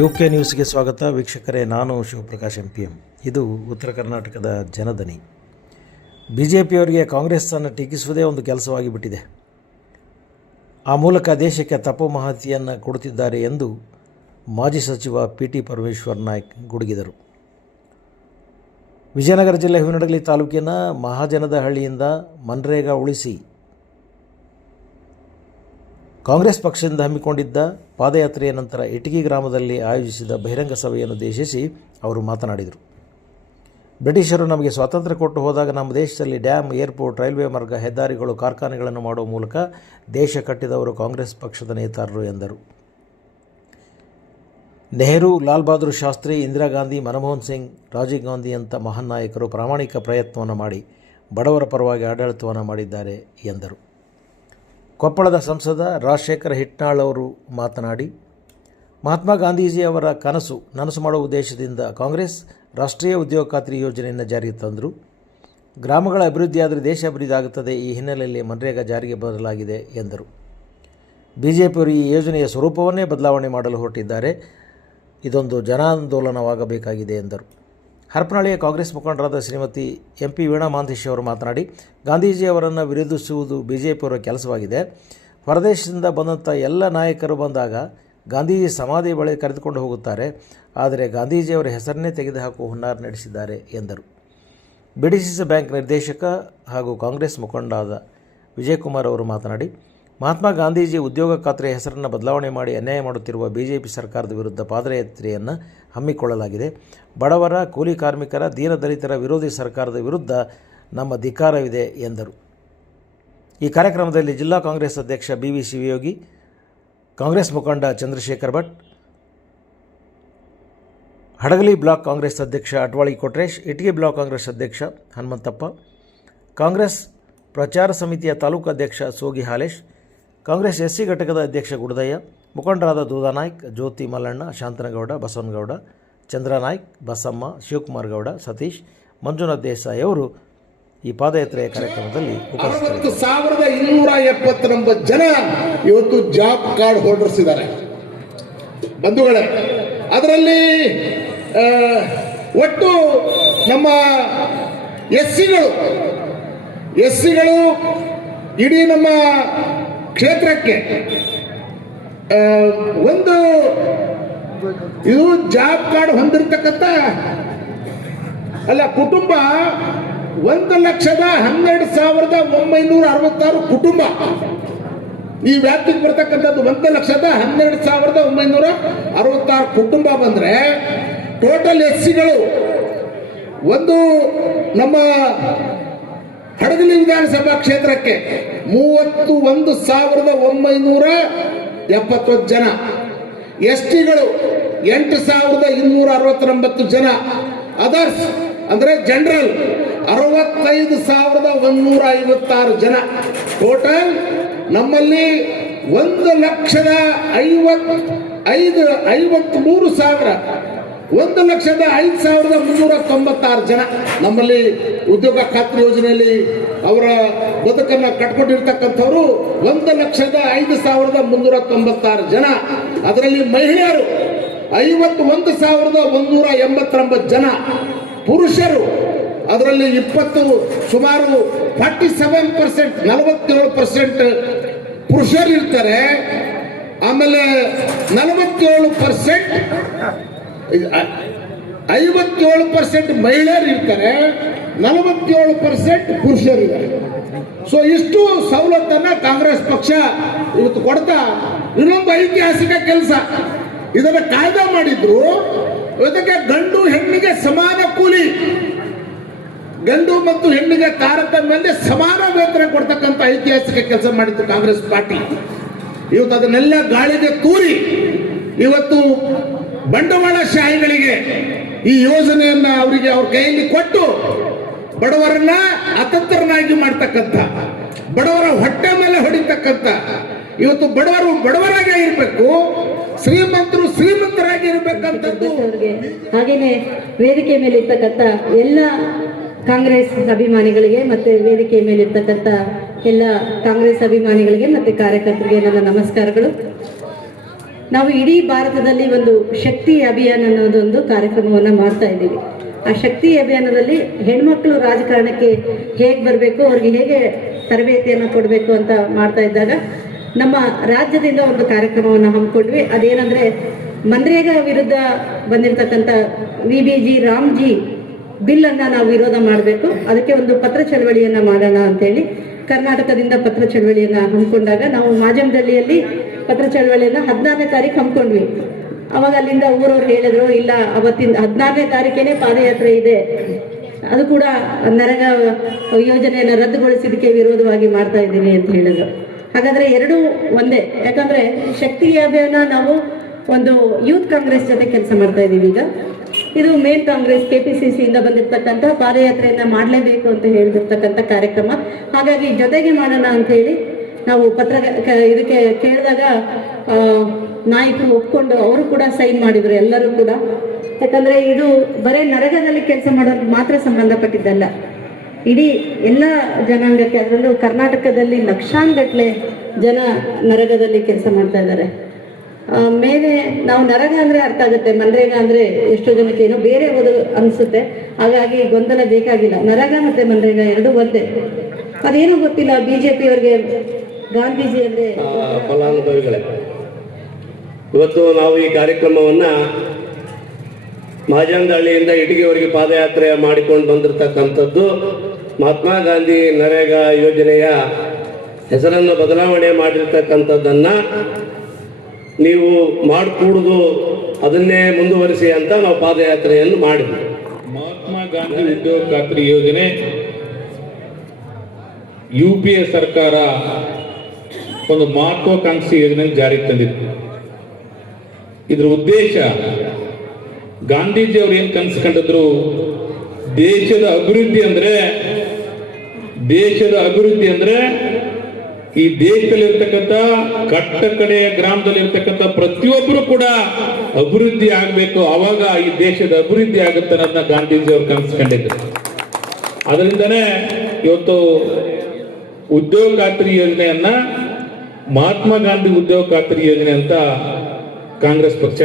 UK ನ್ಯೂಸ್ಗೆ ಸ್ವಾಗತ ವೀಕ್ಷಕರೇ. ನಾನು ಶಿವಪ್ರಕಾಶ್ MPM. ಇದು ಉತ್ತರ ಕರ್ನಾಟಕದ ಜನದನಿ. BJPಯವರಿಗೆ ಕಾಂಗ್ರೆಸ್ಸನ್ನು ಟೀಕಿಸುವುದೇ ಒಂದು ಕೆಲಸವಾಗಿಬಿಟ್ಟಿದೆ. ಆ ಮೂಲಕ ದೇಶಕ್ಕೆ ತಪ್ಪು ಮಾಹಿತಿಯನ್ನು ಕೊಡುತ್ತಿದ್ದಾರೆ ಎಂದು ಮಾಜಿ ಸಚಿವ PT ಪರಮೇಶ್ವರ್ ನಾಯ್ಕ್ ಗುಡುಗಿದರು. ವಿಜಯನಗರ ಜಿಲ್ಲೆ ಹೂವಿನಡಗಲಿ ತಾಲೂಕಿನ ಮಹಾಜನದಹಳ್ಳಿಯಿಂದ ಮನ್ರೇಗಾ ಉಳಿಸಿ ಕಾಂಗ್ರೆಸ್ ಪಕ್ಷದಿಂದ ಹಮ್ಮಿಕೊಂಡಿದ್ದ ಪಾದಯಾತ್ರೆಯ ನಂತರ ಇಟಗಿ ಗ್ರಾಮದಲ್ಲಿ ಆಯೋಜಿಸಿದ ಬಹಿರಂಗ ಸಭೆಯನ್ನು ಉದ್ದೇಶಿಸಿ ಅವರು ಮಾತನಾಡಿದರು. ಬ್ರಿಟಿಷರು ನಮಗೆ ಸ್ವಾತಂತ್ರ್ಯ ಕೊಟ್ಟು ಹೋದಾಗ ನಮ್ಮ ದೇಶದಲ್ಲಿ ಡ್ಯಾಮ್, ಏರ್ಪೋರ್ಟ್, ರೈಲ್ವೆ ಮಾರ್ಗ, ಹೆದ್ದಾರಿಗಳು, ಕಾರ್ಖಾನೆಗಳನ್ನು ಮಾಡುವ ಮೂಲಕ ದೇಶ ಕಟ್ಟಿದವರು ಕಾಂಗ್ರೆಸ್ ಪಕ್ಷದ ನೇತಾರರು ಎಂದರು. ನೆಹರು, ಲಾಲ್ ಬಹದ್ದೂರ್ ಶಾಸ್ತ್ರಿ, ಇಂದಿರಾ ಗಾಂಧಿ, ಮನಮೋಹನ್ ಸಿಂಗ್, ರಾಜೀವ್ ಗಾಂಧಿಯಂಥ ಮಹಾನ್ ನಾಯಕರು ಪ್ರಾಮಾಣಿಕ ಪ್ರಯತ್ನವನ್ನು ಮಾಡಿ ಬಡವರ ಪರವಾಗಿ ಆಡಳಿತವನ್ನು ಮಾಡಿದ್ದಾರೆ ಎಂದರು. ಕೊಪ್ಪಳದ ಸಂಸದ ರಾಜಶೇಖರ ಹಿಟ್ನಾಳ್ ಅವರು ಮಾತನಾಡಿ, ಮಹಾತ್ಮ ಗಾಂಧೀಜಿಯವರ ನನಸು ಮಾಡುವ ಉದ್ದೇಶದಿಂದ ಕಾಂಗ್ರೆಸ್ ರಾಷ್ಟ್ರೀಯ ಉದ್ಯೋಗ ಖಾತ್ರಿ ಯೋಜನೆಯನ್ನು ಜಾರಿಗೆ ತಂದರು. ಗ್ರಾಮಗಳ ಅಭಿವೃದ್ಧಿಯಾದರೆ ದೇಶ ಅಭಿವೃದ್ಧಿ ಆಗುತ್ತದೆ. ಈ ಹಿನ್ನೆಲೆಯಲ್ಲಿ ಮನ್ರೇಗಾ ಜಾರಿಗೆ ಬರಲಾಗಿದೆ ಎಂದರು. BJPಯವರು ಈ ಯೋಜನೆಯ ಸ್ವರೂಪವನ್ನೇ ಬದಲಾವಣೆ ಮಾಡಲು ಹೊರಟಿದ್ದಾರೆ. ಇದೊಂದು ಜನಾಂದೋಲನವಾಗಬೇಕಾಗಿದೆ ಎಂದರು. ಹರಪನಹಳ್ಳಿಯ ಕಾಂಗ್ರೆಸ್ ಮುಖಂಡರಾದ ಶ್ರೀಮತಿ MP ವೀಣಾ ಮಹಾಂತೇಶ್ ಅವರು ಮಾತನಾಡಿ, ಗಾಂಧೀಜಿಯವರನ್ನು ವಿರೋಧಿಸುವುದು BJPಯವರ ಕೆಲಸವಾಗಿದೆ. ಹೊರದೇಶದಿಂದ ಬಂದಂಥ ಎಲ್ಲ ನಾಯಕರು ಬಂದಾಗ ಗಾಂಧೀಜಿ ಸಮಾಧಿ ಬಳಿ ಕರೆದುಕೊಂಡು ಹೋಗುತ್ತಾರೆ. ಆದರೆ ಗಾಂಧೀಜಿಯವರ ಹೆಸರನ್ನೇ ತೆಗೆದುಹಾಕುವ ಹುನ್ನಾರ ನಡೆಸಿದ್ದಾರೆ ಎಂದರು. BDCC ಬ್ಯಾಂಕ್ ನಿರ್ದೇಶಕ ಹಾಗೂ ಕಾಂಗ್ರೆಸ್ ಮುಖಂಡರಾದ ವಿಜಯಕುಮಾರ್ ಅವರು ಮಾತನಾಡಿ, ಮಹಾತ್ಮ ಗಾಂಧೀಜಿ ಉದ್ಯೋಗ ಖಾತ್ರಿಯ ಹೆಸರನ್ನು ಬದಲಾವಣೆ ಮಾಡಿ ಅನ್ಯಾಯ ಮಾಡುತ್ತಿರುವ BJP ಸರ್ಕಾರದ ವಿರುದ್ಧ ಪಾದಯಾತ್ರೆಯನ್ನು ಹಮ್ಮಿಕೊಳ್ಳಲಾಗಿದೆ. ಬಡವರ, ಕೂಲಿ ಕಾರ್ಮಿಕರ, ದೀನದಲಿತರ ವಿರೋಧಿ ಸರ್ಕಾರದ ವಿರುದ್ಧ ನಮ್ಮ ಧಿಕ್ಕಾರವಿದೆ ಎಂದರು. ಈ ಕಾರ್ಯಕ್ರಮದಲ್ಲಿ ಜಿಲ್ಲಾ ಕಾಂಗ್ರೆಸ್ ಅಧ್ಯಕ್ಷ BV ಶಿವಯೋಗಿ, ಕಾಂಗ್ರೆಸ್ ಮುಖಂಡ ಚಂದ್ರಶೇಖರ್ ಭಟ್, ಹಡಗಲಿ ಬ್ಲಾಕ್ ಕಾಂಗ್ರೆಸ್ ಅಧ್ಯಕ್ಷ ಅಟ್ವಾಳಿ ಕೊಟ್ರೇಶ್, ಇಟಗಿ ಬ್ಲಾಕ್ ಕಾಂಗ್ರೆಸ್ ಅಧ್ಯಕ್ಷ ಹನುಮಂತಪ್ಪ, ಕಾಂಗ್ರೆಸ್ ಪ್ರಚಾರ ಸಮಿತಿಯ ತಾಲೂಕು ಅಧ್ಯಕ್ಷ ಸೋಗಿ ಹಾಲೇಶ್, ಕಾಂಗ್ರೆಸ್ SC ಘಟಕದ ಅಧ್ಯಕ್ಷ ಗುಡದಯ್ಯ, ಮುಖಂಡರಾದ ದೂದಾನಾಯ್ಕ್, ಜ್ಯೋತಿ ಮಲ್ಲಣ್ಣ, ಶಾಂತನಗೌಡ, ಬಸವನಗೌಡ, ಚಂದ್ರನಾಯ್ಕ್, ಬಸಮ್ಮ, ಶಿವಕುಮಾರ್ ಗೌಡ, ಸತೀಶ್, ಮಂಜುನಾಥ್ ದೇಸಾಯಿ ಅವರು ಈ ಪಾದಯಾತ್ರೆಯ ಕಾರ್ಯಕ್ರಮದಲ್ಲಿ ಉಪಸ್ಥಿತರಿದ್ದರು. 6279 ಜನ ಇವತ್ತು ಜಾಬ್ ಕಾರ್ಡ್ ಹೋಲ್ಡರ್ಸ್ ಇದ್ದಾರೆ ಬಂಧುಗಳೇ. ಅದರಲ್ಲಿ ಒಟ್ಟು ನಮ್ಮ ಎಸ್ಸಿಗಳು ಇಡೀ ನಮ್ಮ ಕ್ಷೇತ್ರಕ್ಕೆ ಒಂದು ಇದು ಜಾಬ್ ಕಾರ್ಡ್ ಹೊಂದಿರತಕ್ಕಂಥ ಕುಟುಂಬ 1,12,966 ಕುಟುಂಬ ಈ ವ್ಯಾಪ್ತಿಗೆ ಬರ್ತಕ್ಕಂಥದ್ದು. 1,12,966 ಕುಟುಂಬ ಬಂದ್ರೆ ಟೋಟಲ್ ಎಸ್ಸಿಗಳು ಒಂದು ನಮ್ಮ ಹಡಗಲಿ ವಿಧಾನಸಭಾ ಕ್ಷೇತ್ರಕ್ಕೆ 31,971 ಜನ, STಗಳು 8,269 ಜನ, ಅದರ್ಸ್ ಅಂದರೆ ಜನರಲ್ 65,156 ಜನ. ಟೋಟಲ್ ನಮ್ಮಲ್ಲಿ 1,05,396 ಜನ ನಮ್ಮಲ್ಲಿ ಉದ್ಯೋಗ ಖಾತ್ರಿ ಯೋಜನೆಯಲ್ಲಿ ಅವರ ಬದುಕನ್ನು ಕಟ್ಕೊಂಡಿರ್ತಕ್ಕಂಥವ್ರು 1,05,396 ಜನ. ಅದರಲ್ಲಿ ಮಹಿಳೆಯರು 51,189 ಜನ, ಪುರುಷರು ಅದರಲ್ಲಿ ಸುಮಾರು 47%, 47% ಪುರುಷರು ಇರ್ತಾರೆ. ಆಮೇಲೆ 57% ಮಹಿಳೆಯರು ಇರ್ತಾರೆ, 47% ಪುರುಷರು ಇದ್ದಾರೆ. ಸೊ ಇಷ್ಟು ಸವಲತ್ತನ್ನ ಕಾಂಗ್ರೆಸ್ ಪಕ್ಷ ಇವತ್ತು ಕೊಡ್ತಾ ಇನ್ನೊಂದು ಐತಿಹಾಸಿಕ ಕೆಲಸ ಇದನ್ನ ಕಾಯ್ದೆ ಮಾಡಿದ್ರು. ಇದಕ್ಕೆ ಗಂಡು ಹೆಣ್ಣಿಗೆ ಸಮಾನ ಕೂಲಿ, ಗಂಡು ಮತ್ತು ಹೆಣ್ಣಿಗೆ ತಾರತಮ್ಯದಲ್ಲಿ ಸಮಾನ ವೇತನ ಕೊಡ್ತಕ್ಕಂಥ ಐತಿಹಾಸಿಕ ಕೆಲಸ ಮಾಡಿತ್ತು ಕಾಂಗ್ರೆಸ್ ಪಾರ್ಟಿ. ಇವತ್ತು ಅದನ್ನೆಲ್ಲ ಗಾಳಿಗೆ ತೂರಿ ಇವತ್ತು ಬಂಡವಾಳಶಾಹಿಗಳಿಗೆ ಈ ಯೋಜನೆಯನ್ನ ಅವರಿಗೆ ಅವ್ರ ಕೈಯಲ್ಲಿ ಕೊಟ್ಟು ಬಡವರನ್ನ ಅತಂತ್ರನಾಗಿ ಮಾಡ್ತಕ್ಕಂಥ, ಬಡವರ ಹೊಟ್ಟೆ ಮೇಲೆ ಹೊಡಿತಕ್ಕಂಥ, ಇವತ್ತು ಬಡವರು ಬಡವರಾಗೇ ಇರಬೇಕು, ಶ್ರೀಮಂತರು ಶ್ರೀಮಂತರಾಗಿ ಇರಬೇಕಂತದ್ದು. ಹಾಗೇನೆ ವೇದಿಕೆ ಮೇಲೆ ಇರ್ತಕ್ಕಂಥ ಎಲ್ಲ ಕಾಂಗ್ರೆಸ್ ಅಭಿಮಾನಿಗಳಿಗೆ ಮತ್ತೆ ವೇದಿಕೆ ಮೇಲೆ ಇರ್ತಕ್ಕಂಥ ಎಲ್ಲ ಕಾಂಗ್ರೆಸ್ ಅಭಿಮಾನಿಗಳಿಗೆ ಮತ್ತೆ ಕಾರ್ಯಕರ್ತರಿಗೆ ನನ್ನ ನಮಸ್ಕಾರಗಳು. ನಾವು ಇಡೀ ಭಾರತದಲ್ಲಿ ಒಂದು ಶಕ್ತಿ ಅಭಿಯಾನ ಅನ್ನೋದೊಂದು ಕಾರ್ಯಕ್ರಮವನ್ನು ಮಾಡ್ತಾ ಇದ್ದೀವಿ. ಆ ಶಕ್ತಿ ಅಭಿಯಾನದಲ್ಲಿ ಹೆಣ್ಮಕ್ಳು ರಾಜಕಾರಣಕ್ಕೆ ಹೇಗೆ ಬರಬೇಕು, ಅವ್ರಿಗೆ ಹೇಗೆ ತರಬೇತಿಯನ್ನು ಕೊಡಬೇಕು ಅಂತ ಮಾಡ್ತಾ ಇದ್ದಾಗ ನಮ್ಮ ರಾಜ್ಯದಿಂದ ಒಂದು ಕಾರ್ಯಕ್ರಮವನ್ನು ಹಮ್ಮಿಕೊಂಡ್ವಿ. ಅದೇನಂದರೆ ಮನ್ರೇಗಾ ವಿರುದ್ಧ ಬಂದಿರತಕ್ಕಂಥ VBG ರಾಮ್ಜಿ ಬಿಲ್ಲನ್ನು ನಾವು ವಿರೋಧ ಮಾಡಬೇಕು, ಅದಕ್ಕೆ ಒಂದು ಪತ್ರ ಚಳವಳಿಯನ್ನು ಮಾಡೋಣ ಅಂತೇಳಿ ಕರ್ನಾಟಕದಿಂದ ಪತ್ರ ಚಳವಳಿಯನ್ನು ಹಮ್ಮಿಕೊಂಡಾಗ ನಾವು ಮಾಜಂದಳ್ಳಿಯಲ್ಲಿ ಪತ್ರ ಚಳವಳಿಯನ್ನು 14ನೇ ತಾರೀಕು ಹಮ್ಮಿಕೊಂಡ್ವಿ. ಅವಾಗ ಅಲ್ಲಿಂದ ಊರವ್ರು ಹೇಳಿದ್ರು, ಇಲ್ಲ ಅವತ್ತಿನ 14ನೇ ತಾರೀಕೇನೆ ಪಾದಯಾತ್ರೆ ಇದೆ, ಅದು ಕೂಡ ನರೇಗಾ ಯೋಜನೆಯನ್ನು ರದ್ದುಗೊಳಿಸಿದಕ್ಕೆ ವಿರೋಧವಾಗಿ ಮಾಡ್ತಾ ಇದ್ದೀವಿ ಅಂತ ಹೇಳಿದ್ರು. ಹಾಗಾದರೆ ಎರಡೂ ಒಂದೇ. ಯಾಕಂದರೆ ಶಕ್ತಿ ಅಭಿಯಾನ ನಾವು ಒಂದು ಯೂತ್ ಕಾಂಗ್ರೆಸ್ ಜೊತೆ ಕೆಲಸ ಮಾಡ್ತಾ ಇದ್ದೀವಿ. ಈಗ ಇದು ಮೇನ್ ಕಾಂಗ್ರೆಸ್ KPCCಯಿಂದ ಬಂದಿರತಕ್ಕಂಥ ಪಾದಯಾತ್ರೆಯನ್ನು ಮಾಡಲೇಬೇಕು ಅಂತ ಹೇಳಿರ್ತಕ್ಕಂಥ ಕಾರ್ಯಕ್ರಮ. ಹಾಗಾಗಿ ಜೊತೆಗೆ ಮಾಡೋಣ ಅಂತ ಹೇಳಿ ನಾವು ಇದಕ್ಕೆ ಕೇಳಿದಾಗ ನಾಯಕರು ಒಪ್ಕೊಂಡು ಅವರು ಕೂಡ ಸೈನ್ ಮಾಡಿದ್ರು, ಎಲ್ಲರೂ ಕೂಡ. ಯಾಕಂದರೆ ಇದು ಬರೀ ನರೇಗಾದಲ್ಲಿ ಕೆಲಸ ಮಾಡೋದು ಮಾತ್ರ ಸಂಬಂಧಪಟ್ಟಿದ್ದಲ್ಲ, ಇಡೀ ಎಲ್ಲ ಜನಾಂಗಕ್ಕೆ, ಅದರಲ್ಲೂ ಕರ್ನಾಟಕದಲ್ಲಿ ಲಕ್ಷಾಂಗಟ್ಟಲೆ ಜನ ನರೇಗಾದಲ್ಲಿ ಕೆಲಸ ಮಾಡ್ತಾ ಇದ್ದಾರೆ. ಮೇಲೆ ನಾವು ನರೇಗಾ ಅಂದರೆ ಅರ್ಥ ಆಗುತ್ತೆ, ಮನ್ರೇಗಾ ಅಂದರೆ ಎಷ್ಟೋ ಜನಕ್ಕೆ ಏನೋ ಬೇರೆ ಅನಿಸುತ್ತೆ. ಹಾಗಾಗಿ ಗೊಂದಲ ಬೇಕಾಗಿಲ್ಲ. ನರೇಗಾ ಮತ್ತು ಮನ್ರೇಗಾ ಎರಡೂ ಒಂದೇ. ಅದೇನೋ ಗೊತ್ತಿಲ್ಲ BJP ಅವರಿಗೆ ಗಾಂಧೀಜಿ ಅಂದರೆ. ಫಲಾನುಭವಿಗಳೇ, ಇವತ್ತು ನಾವು ಈ ಕಾರ್ಯಕ್ರಮವನ್ನು ಮಹಾಜನಹಳ್ಳಿಯಿಂದ ಇಟಗಿವರೆಗೆ ಪಾದಯಾತ್ರೆ ಮಾಡಿಕೊಂಡು ಬಂದಿರತಕ್ಕಂಥದ್ದು ಮಹಾತ್ಮ ಗಾಂಧಿ ನರೇಗಾ ಯೋಜನೆಯ ಹೆಸರನ್ನು ಬದಲಾವಣೆ ಮಾಡಿರ್ತಕ್ಕಂಥದ್ದನ್ನು ನೀವು ಮಾಡಿಕೊಡುದು, ಅದನ್ನೇ ಮುಂದುವರಿಸಿ ಅಂತ ನಾವು ಪಾದಯಾತ್ರೆಯನ್ನು ಮಾಡಿದ್ವಿ. ಮಹಾತ್ಮ ಗಾಂಧಿ ಉದ್ಯೋಗ ಖಾತ್ರಿ ಯೋಜನೆ UPA ಸರ್ಕಾರ ಒಂದು ಮಹತ್ವಾಕಾಂಕ್ಷಿ ಯೋಜನೆ ಜಾರಿಗೆ ತಂದಿತ್ತು. ಇದರ ಉದ್ದೇಶ, ಗಾಂಧೀಜಿ ಅವರು ಏನು ಕನಸು ಕಂಡಿದ್ರು, ದೇಶದ ಅಭಿವೃದ್ಧಿ ಅಂದ್ರೆ ಈ ದೇಶದಲ್ಲಿರ್ತಕ್ಕಂಥ ಕಟ್ಟ ಕಡೆಯ ಗ್ರಾಮದಲ್ಲಿರ್ತಕ್ಕಂಥ ಪ್ರತಿಯೊಬ್ಬರು ಕೂಡ ಅಭಿವೃದ್ಧಿ ಆಗಬೇಕು, ಅವಾಗ ಈ ದೇಶದ ಅಭಿವೃದ್ಧಿ ಆಗುತ್ತೆ ಅನ್ನೋದನ್ನ ಗಾಂಧೀಜಿ ಅವರು ಕನಸು ಕಂಡಿದ್ರು. ಅದರಿಂದನೇ ಇವತ್ತು ಉದ್ಯೋಗ ಖಾತ್ರಿ ಯೋಜನೆಯನ್ನ ಮಹಾತ್ಮ ಗಾಂಧಿ ಉದ್ಯೋಗ ಖಾತ್ರಿ ಯೋಜನೆ ಅಂತ ಕಾಂಗ್ರೆಸ್ ಪಕ್ಷ